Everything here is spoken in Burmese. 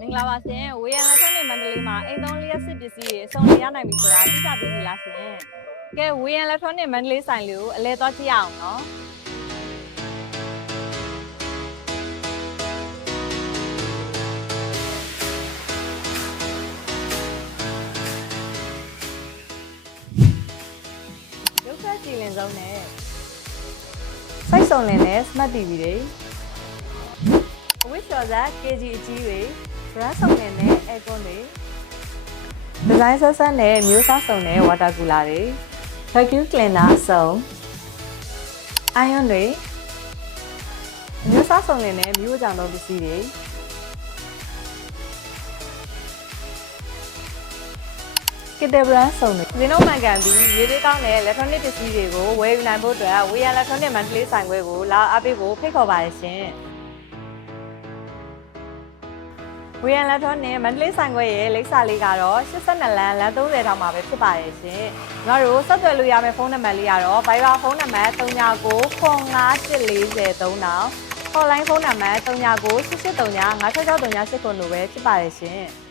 မင်္ဂလာပါရှင်ဝေယံလက်ထွန်းနဲ့မန္တလေးမှာအိမ်သုံးလျှက်စစ်ပစ္စည်းတွေအစုံလင်ရနိုင်ပြီဆိုတာသိကြပြီးပြီလားရှင်ကဲဝေယံလက်ထွန်းနဲ့မန္တလေးဆိုင်လေးကိုအလဲသွားကြည့်ရအောင်နော်ရုပ်ဆက်ကြည်လင်ဆုံးနဲ့စိတ်စုံလင်တဲ့ Smart TV တွေအဝိကျော်စား KG အကြီးတွေ brand စုံနဲ့ aircon တွေ design ဆက်ဆက်နဲ့မျိုးစားစုံနဲ့ water cooler တွေ vacuum cleaner အစုံ iron တွေမျိုးစားစုံနဲ့မျိုးကြောင်သောပစ္စည်းတွေကစ်တဘရန်စုံတွေဒီနောက်မှန်ကန်ပြီးရေးသေးကောင်းတဲ့ electronic ပစ္စည်းတွေကိုဝယ်ယူနိုင်ဖို့အတွက်ဝေယံ electronic မန္တလေးဆိုင်ခွဲကိုလာအားပေးဖို့ဖိတ်ခေါ်ပါတယ်ရှင်ဝေယံလက်ထွန်းနဲ့မန္တလေးဆိုင်ခွဲရဲ့လိပ်စာလေးကတော့82လမ်း30ထောင်မှာပဲဖြစ်ပါတယ်ရှင်။ကျွန်တော်တို့ဆက်သွယ်လို့ရမယ့်ဖုန်းနံပါတ်လေးကတော့ Viber ဖုန်းနံပါတ်39958300 Hotline ဖုန်းနံပါတ်3998835663ပဲဖြစ်ပါတယ်ရှင်။